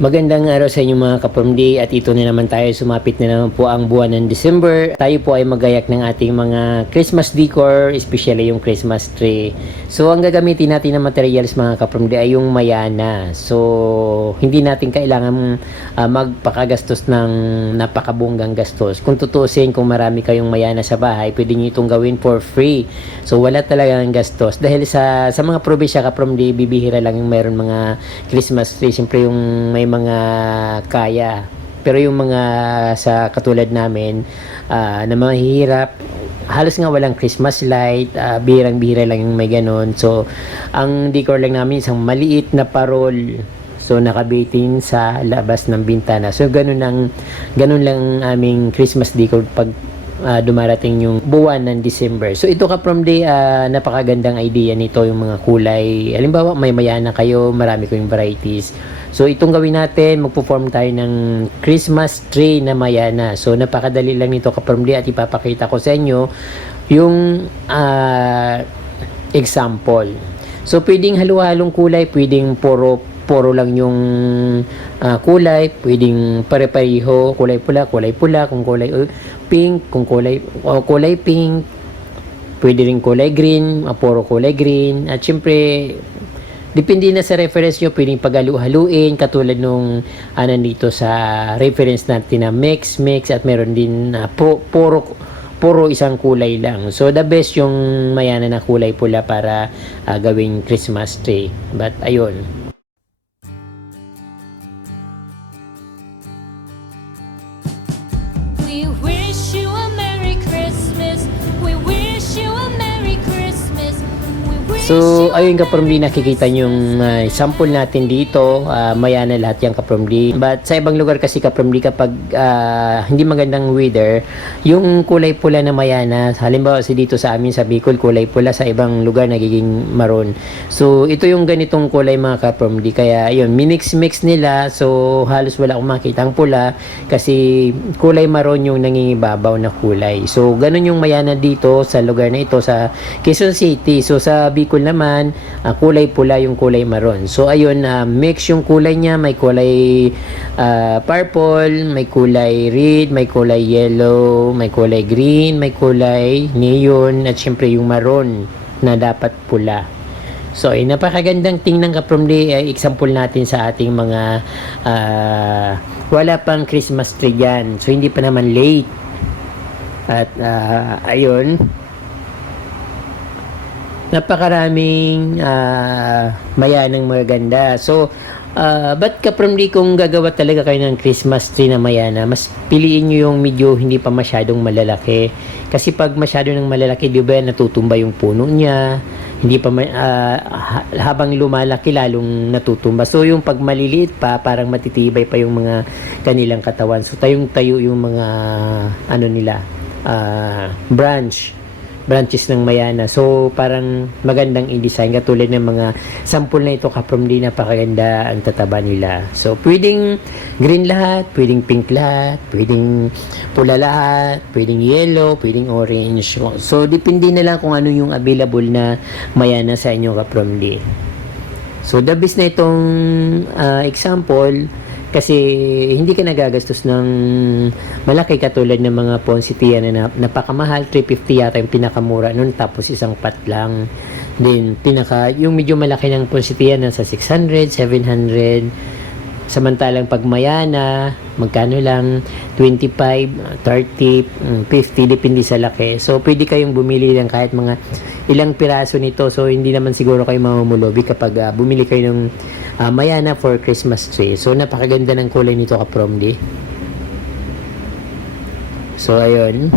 Magandang araw sa inyo mga kapamdi at ito na naman tayo sumapit na naman po ang buwan ng December. Tayo po ay magayak ng ating mga Christmas decor, especially yung Christmas tree. So ang gagamitin natin na materials mga kapamdi ay yung mayana. So hindi natin kailangan ah, magpakagastos ng napakabunggang gastos. Kung tutusin kung marami kayong mayana sa bahay, pwede nyo itong gawin for free. So wala talaga ng gastos dahil sa sa mga probinsya kapamdi bibihira lang yung mayroon mga Christmas tree. Siyempre yung may mga kaya. Pero yung mga sa katulad namin ah, na mga hirap, halos nga walang Christmas light, ah, bihirang-bihira lang yung may ganun. So, ang decor lang namin isang maliit na parol. So, nakabitin sa labas ng bintana. So, ganun lang, ganun lang ang aming Christmas decor pag ah, dumarating yung buwan ng December. So ito ka from the ah, napakagandang idea nito yung mga kulay. Halimbawa may mayana kayo, marami ko yung varieties. So itong gawin natin, magpo-form tayo ng Christmas tree na mayana. So napakadali lang nito ka from the at ipapakita ko sa inyo yung ah, example. So pwedeng halo-halong kulay, pwedeng puro puro lang yung ah, kulay, pwedeng pare-pareho, kulay pula, kulay pula, kung kulay uh, pink, kung kulay o kulay pink, pwede rin kulay green, ah, puro kulay green. At syempre, depende na sa reference nyo, pwedeng paghalu-haluin, katulad nung ano dito sa reference natin na mix, mix, at meron din na pu- puro puro isang kulay lang. So the best yung mayana na kulay pula para ah, gawing Christmas tree. But ayun, So, ayun kapromdi, nakikita nyo yung uh, sample natin dito. Uh, maya na lahat yung kapromdi. But sa ibang lugar kasi kapromdi, kapag ah, hindi magandang weather, yung kulay pula na mayana, halimbawa si dito sa amin sa Bicol, kulay pula, sa ibang lugar nagiging maroon. So, ito yung ganitong kulay mga kapromdi. Kaya, ayun, minix-mix nila. So, halos wala akong makitang pula kasi kulay maroon yung nangingibabaw na kulay. So, ganun yung mayana dito sa lugar na ito sa Quezon City. So, sa Bicol naman, ah, kulay pula yung kulay maroon. So, ayun, ah, mix yung kulay niya. May kulay ah, purple, may kulay red, may kulay yellow, may kulay green, may kulay neon, at syempre yung maroon na dapat pula. So, ay napakagandang tingnan ka from the eh, example natin sa ating mga ah, wala pang Christmas tree yan. So, hindi pa naman late. At ah, ayun, napakaraming ah, mayanang maganda. So, uh, ba't ka from di kung gagawa talaga kayo ng Christmas tree na mayana, mas piliin nyo yung medyo hindi pa masyadong malalaki. Kasi pag masyado ng malalaki, di ba natutumba yung puno niya, hindi pa ha- habang lumalaki lalong natutumba. So yung pag maliliit pa, parang matitibay pa yung mga kanilang katawan. So tayong tayo yung mga ano nila, ah, branch branches ng mayana. So, parang magandang i-design. Katulad ng mga sample na ito, kaprom di napakaganda ang tataba nila. So, pwedeng green lahat, pwedeng pink lahat, pwedeng pula lahat, pwedeng yellow, pwedeng orange. So, depende na lang kung ano yung available na mayana sa inyo kaprom di. So, the best na itong ah, example, kasi hindi ka nagagastos ng malaki katulad ng mga Ponsitian na nap- napakamahal, 350 yata yung pinakamura nun, tapos isang pat lang. Then, pinaka, yung medyo malaki ng Ponsitian nasa 600, 700, Samantalang pag mayana, magkano lang, 25, 30, mm, 50, depende sa laki. So, pwede kayong bumili ng kahit mga ilang piraso nito. So, hindi naman siguro kayo mamumulobi kapag ah, bumili kayo ng ah, mayana for Christmas tree. So, napakaganda ng kulay nito ka Promdi. So, ayun.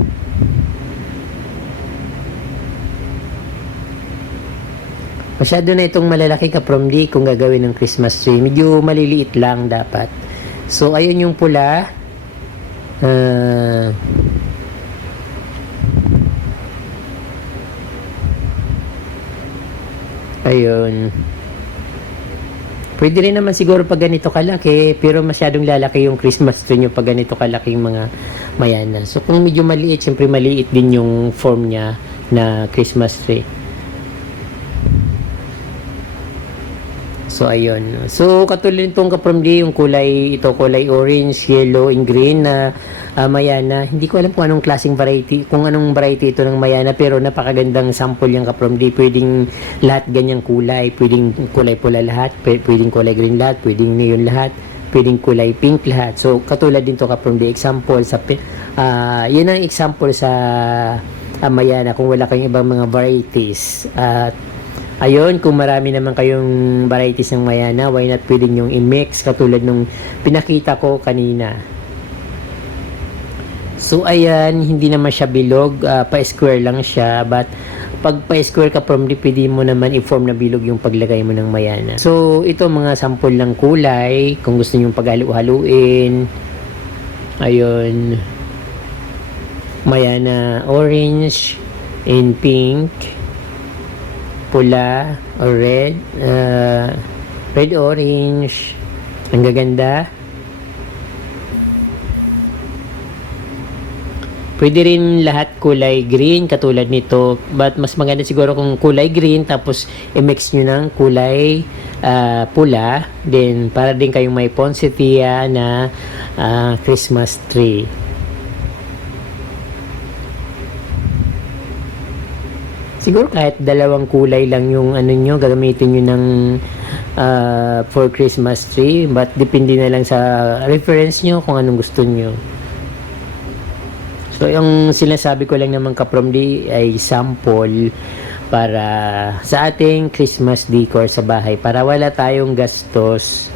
Masyado na itong malalaki ka from di kung gagawin ng Christmas tree. Medyo maliliit lang dapat. So, ayun yung pula. Ah... ayun. Pwede rin naman siguro pag ganito kalaki, pero masyadong lalaki yung Christmas tree nyo pag ganito kalaki yung mga mayana. So, kung medyo maliit, siyempre maliit din yung form niya na Christmas tree. So, ayun. So, katulad nitong kapramdi, yung kulay, ito kulay orange, yellow, and green na ah, mayana. Hindi ko alam kung anong klaseng variety, kung anong variety ito ng mayana, pero napakagandang sample yung kapramdi. Pwedeng lahat ganyang kulay. Pwedeng kulay pula lahat, pwe- pwedeng kulay green lahat, pwedeng neon lahat, pwedeng kulay pink lahat. So, katulad din to kapramdi. Example sa, pi- ah, yun ang example sa ah, mayana kung wala kayong ibang mga varieties. At Ayun, kung marami naman kayong varieties ng mayana, why not pwede nyong i-mix katulad nung pinakita ko kanina. So, ayan, hindi naman siya bilog, ah, pa-square lang siya, but pag pa-square ka from the, pwede mo naman i-form na bilog yung paglagay mo ng mayana. So, ito mga sample ng kulay, kung gusto nyong paghalo-haluin. Ayun, mayana orange and pink pula or red uh, red orange. Ang gaganda. Pwede rin lahat kulay green katulad nito but mas maganda siguro kung kulay green tapos i-mix nyo ng kulay ah, pula. Then para din kayong may poinsettia na ah, Christmas tree Siguro kahit dalawang kulay lang yung ano nyo, gagamitin nyo ng ah, for Christmas tree. But depende na lang sa reference nyo kung anong gusto nyo. So, yung sinasabi ko lang naman kapromdi ay sample para sa ating Christmas decor sa bahay para wala tayong gastos.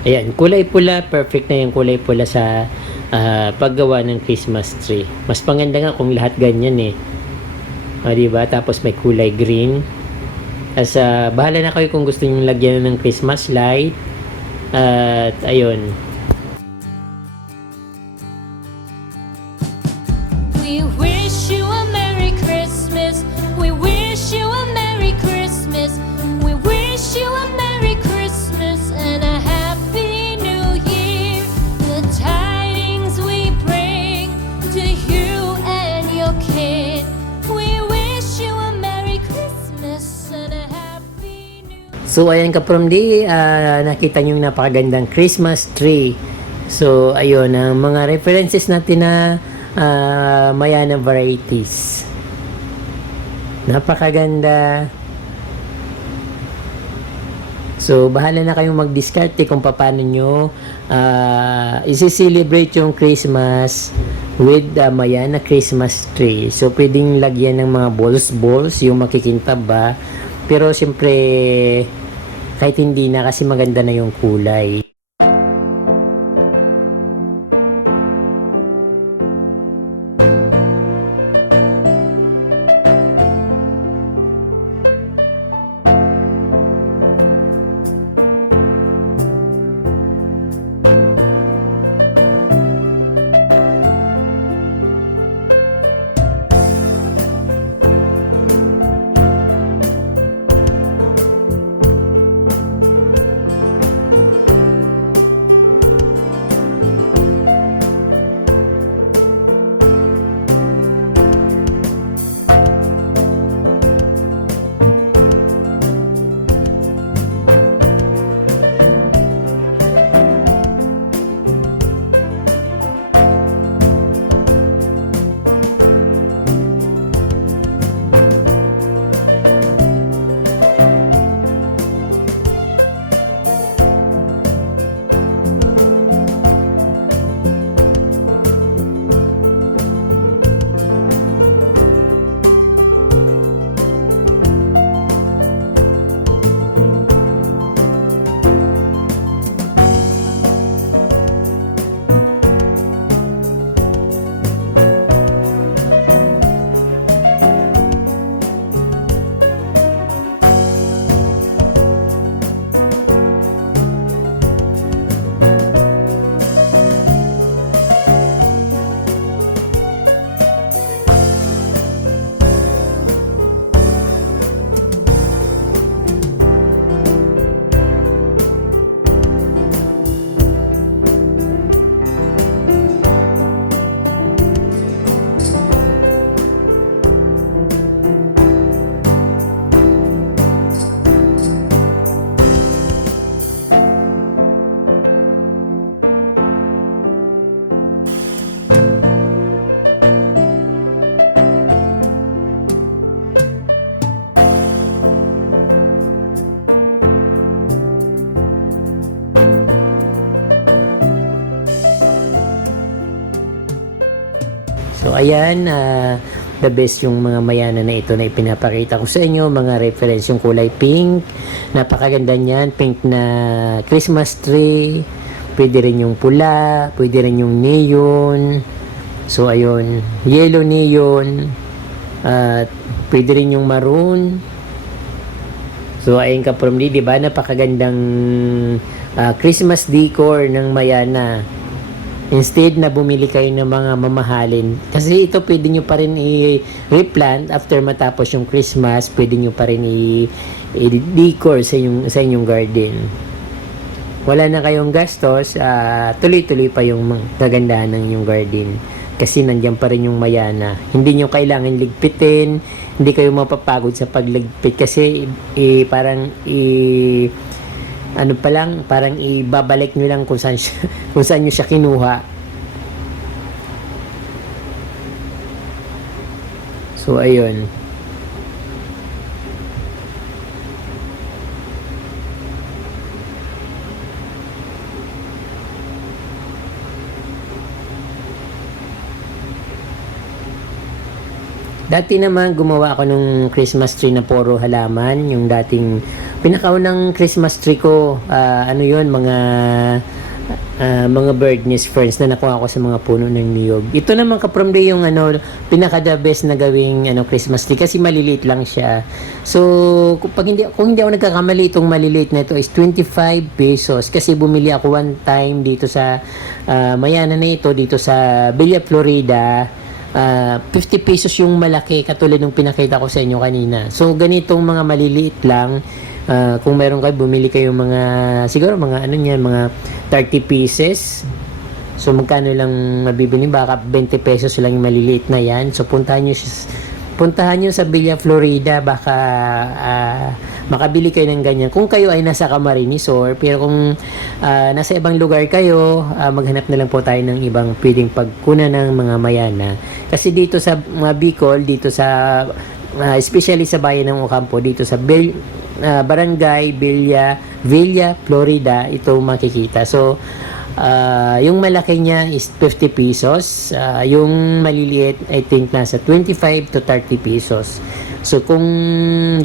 Ayan, kulay pula, perfect na yung kulay pula sa ah, paggawa ng Christmas tree. Mas panganda nga kung lahat ganyan eh. O, diba? Tapos may kulay green. As ah, bahala na kayo kung gusto niyo lagyan ng Christmas light. At ayun. So ayan ka from di, ah, nakita niyo yung napakagandang Christmas tree. So ayun, ang mga references natin na ah, Mayana varieties. Napakaganda. So, bahala na kayong mag-discarte kung paano nyo uh, isi-celebrate yung Christmas with the Mayana Christmas tree. So, pwedeng lagyan ng mga balls-balls yung makikintab ba. Pero, siyempre, kahit hindi na kasi maganda na yung kulay. Ayan, ah, the best yung mga mayana na ito na ipinapakita ko sa inyo. Mga reference yung kulay pink. Napakaganda niyan. Pink na Christmas tree. Pwede rin yung pula. Pwede rin yung neon. So, ayun. Yellow neon. At pwede rin yung maroon. So, ayun ka from di ba? Napakagandang ah, Christmas decor ng Mayana. Instead na bumili kayo ng mga mamahalin. Kasi ito pwede nyo pa rin i-replant after matapos yung Christmas. Pwede nyo pa rin i-decor sa inyong, sa inyong garden. Wala na kayong gastos. ah, tuloy-tuloy pa yung kagandahan ng inyong garden. Kasi nandiyan pa rin yung mayana. Hindi nyo kailangan ligpitin. Hindi kayo mapapagod sa pagligpit. Kasi eh, parang i ano pa lang, parang ibabalik nyo lang kung saan, siya, kung saan nyo siya kinuha. So, ayun. Dati naman gumawa ako ng Christmas tree na puro halaman, yung dating pinakaunang Christmas tree ko, ah, ano yun, mga ah, mga bird nest ferns na nakuha ko sa mga puno ng niyog. Ito naman ka-from day yung ano, pinaka the best na gawing ano, Christmas tree kasi maliliit lang siya. So, kung, pag hindi, kung hindi ako nagkakamali, itong maliliit na ito is 25 pesos kasi bumili ako one time dito sa ah, Mayana na ito, dito sa Villa Florida. Ah, 50 pesos yung malaki katulad ng pinakita ko sa inyo kanina. So ganitong mga maliliit lang ah, kung meron kayo bumili kayo mga siguro mga ano niyan mga 30 pieces. So magkano lang mabibili baka 20 pesos lang yung maliliit na yan. So puntahan niyo puntahan niyo sa Villa Florida baka ah, makabili kayo ng ganyan. Kung kayo ay nasa Camarines or pero kung ah, nasa ibang lugar kayo, ah, maghanap na lang po tayo ng ibang pwedeng pagkunan ng mga mayana. Kasi dito sa mga Bicol, dito sa ah, especially sa bayan ng Ocampo, dito sa Bil- ah, Barangay Villa Villa Florida, ito makikita. So ah, yung malaki niya is 50 pesos. Ah, yung maliliit, I think nasa 25 to 30 pesos. So kung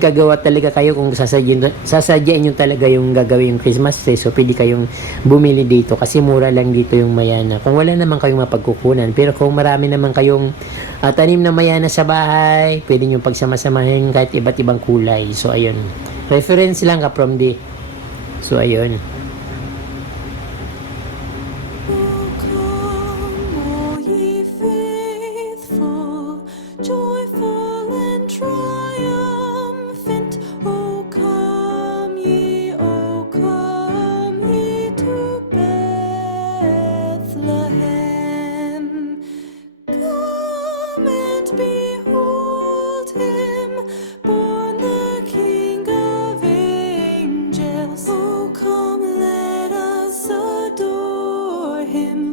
gagawa talaga kayo, kung sasadyain, sasadyain nyo talaga yung gagawin yung Christmas tree, so pwede kayong bumili dito kasi mura lang dito yung mayana. Kung wala naman kayong mapagkukunan, pero kung marami naman kayong ah, tanim na mayana sa bahay, pwede nyo pagsamasamahin kahit iba't ibang kulay. So ayun, reference lang ka from the So ayun. Him.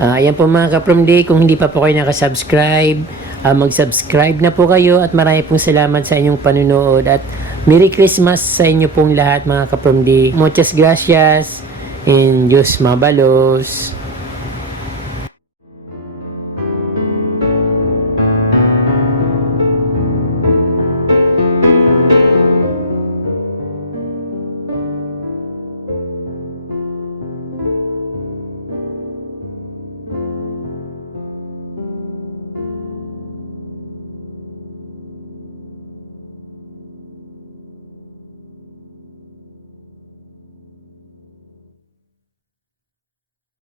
Ah, ayan po mga ka-From Day, kung hindi pa po kayo nakasubscribe, ah, mag-subscribe na po kayo at marami pong salamat sa inyong panunood at Merry Christmas sa inyo pong lahat mga ka-From Day. Muchas gracias and Diyos mabalos.